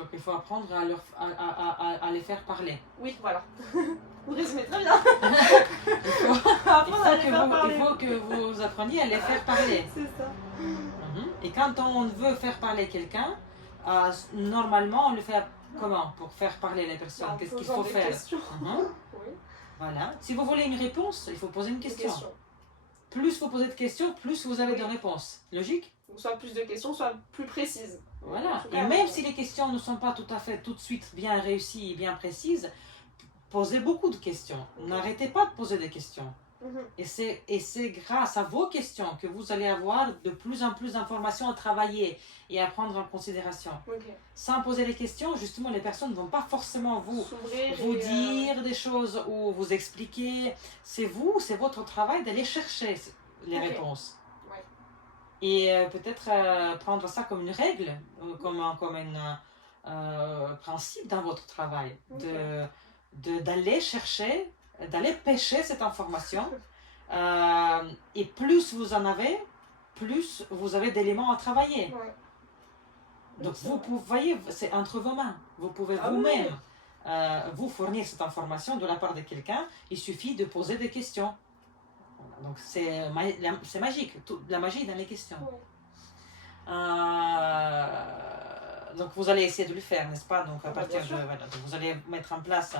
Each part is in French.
Donc il faut apprendre à les faire parler. Oui, voilà. Vous résumez très bien. Il Apprendre faut que vous appreniez à les faire parler. C'est ça. Et quand on veut faire parler quelqu'un, normalement on le fait comment pour faire parler les personnes? Qu'est-ce qu'il faut faire? Oui. Voilà. Si vous voulez une réponse, il faut poser une question. Plus vous posez de questions, plus vous avez de réponses. Logique? Soit plus de questions, soit plus précises. Voilà. Et même si les questions ne sont pas tout de suite bien réussies et bien précises, posez beaucoup de questions. N'arrêtez pas de poser des questions. Et c'est grâce à vos questions que vous allez avoir de plus en plus d'informations à travailler et à prendre en considération. Sans poser les questions, justement, les personnes ne vont pas forcément vous dire des choses ou vous expliquer. C'est votre travail d'aller chercher les réponses. Et peut-être prendre ça comme une règle, comme un principe dans votre travail, d'aller chercher, d'aller pêcher cette information. Et plus vous en avez, plus vous avez d'éléments à travailler. Donc vous voyez, c'est entre vos mains. Vous pouvez vous-même vous fournir cette information de la part de quelqu'un. Il suffit de poser des questions. Donc c'est magique, la magie dans les questions. Donc vous allez essayer de le faire, n'est-ce pas? Donc à partir de donc vous allez mettre en place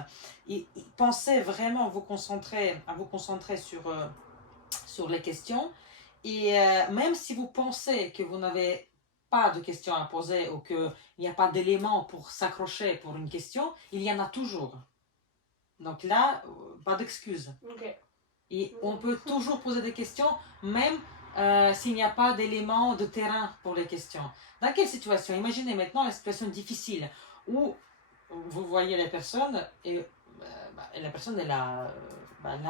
et pensez vraiment à vous concentrer sur les questions. Et même si vous pensez que vous n'avez pas de questions à poser ou qu'il n'y a pas d'éléments pour s'accrocher pour une question, il y en a toujours. Donc là, pas d'excuses. Et on peut toujours poser des questions, même s'il n'y a pas d'éléments de terrain pour les questions. Dans quelle situation? Imaginez maintenant la situation difficile où vous voyez la personne et la personne elle n'a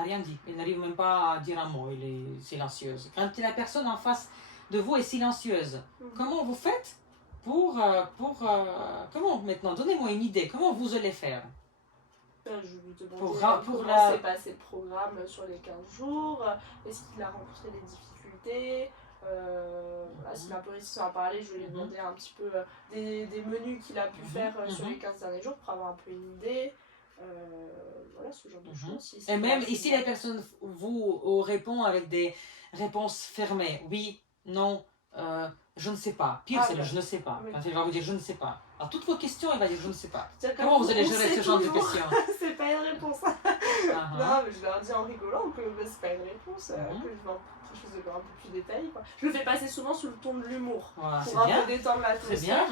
rien dit. Elle n'arrive même pas à dire un mot, elle est silencieuse. Quand la personne en face de vous est silencieuse, comment vous faites comment maintenant? Donnez-moi une idée, comment vous allez faire? Je lui demandais comment s'est passé le programme sur les 15 jours, est-ce qu'il a rencontré des difficultés, si la police en a parlé, je lui ai demandé un petit peu des menus qu'il a pu faire sur les 15 derniers jours pour avoir un peu une idée. Voilà, ce genre de choses. Et même ici, les personnes vous répondent avec des réponses fermées. Oui, non, je ne sais pas. Pire, c'est le je ne sais pas. Quand il va vous dire je ne sais pas. Alors, toutes vos questions, il va dire je ne sais pas. Comment vous allez gérer ce genre de questions? C'est pas une réponse. Non, mais je leur dis en rigolant que c'est pas une réponse, que je vais quelque chose de un peu plus détaillé. Je le fais passer souvent sous le ton de l'humour. Voilà, pour un peu détendre l'atmosphère. C'est bien.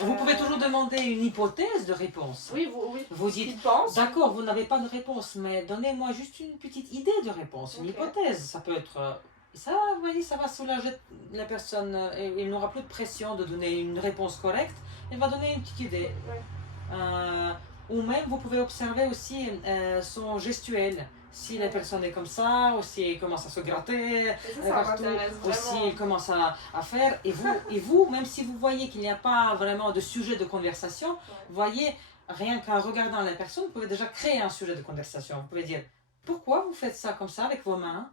Vous pouvez toujours demander une hypothèse de réponse. Oui, vous dites, d'accord, vous n'avez pas de réponse, mais donnez-moi juste une petite idée de réponse, une hypothèse. Ça peut être... Ça, vous voyez, ça va soulager la personne. Il n'aura plus de pression de donner une réponse correcte. Elle va donner une petite idée. Ou même, vous pouvez observer aussi son gestuel. Si la personne est comme ça, ou si elle commence à se gratter partout, ou si elle commence à faire. Et vous, même si vous voyez qu'il n'y a pas vraiment de sujet de conversation, voyez, rien qu'en regardant la personne, vous pouvez déjà créer un sujet de conversation. Vous pouvez dire, pourquoi vous faites ça comme ça avec vos mains?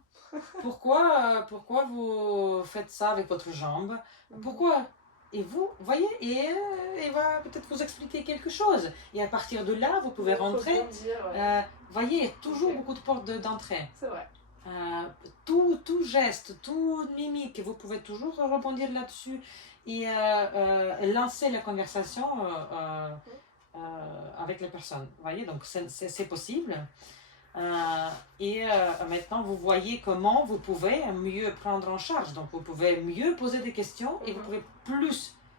Pourquoi vous faites ça avec votre jambe? Pourquoi? Et vous voyez, et il va peut-être vous expliquer quelque chose. Et à partir de là, vous pouvez rentrer. Voyez, il y a toujours beaucoup de portes d'entrée. C'est vrai. Tout geste, toute mimique, vous pouvez toujours rebondir là-dessus et lancer la conversation avec les personnes. Voyez, donc c'est possible. Maintenant, vous voyez comment vous pouvez mieux prendre en charge. Donc, vous pouvez mieux poser des questions et vous pouvez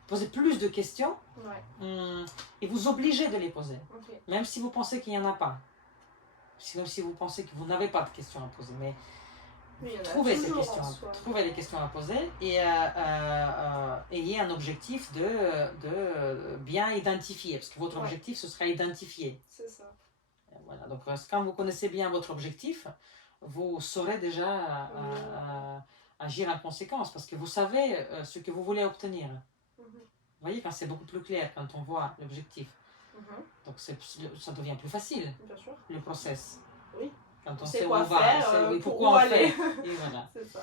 poser plus de questions et vous obliger de les poser. Même si vous pensez qu'il n'y en a pas. Sinon, si vous pensez que vous n'avez pas de questions à poser. Mais trouvez ces questions. Trouvez les questions à poser et ayez un objectif de bien identifier. Parce que votre objectif, ce sera identifié. C'est ça. Voilà, donc quand vous connaissez bien votre objectif, vous saurez déjà agir en conséquence parce que vous savez ce que vous voulez obtenir. Vous voyez, quand c'est beaucoup plus clair, quand on voit l'objectif, donc ça devient plus facile, le process. Oui. Quand on sait sait où quoi on va, faire, pourquoi on fait. Et voilà. C'est ça.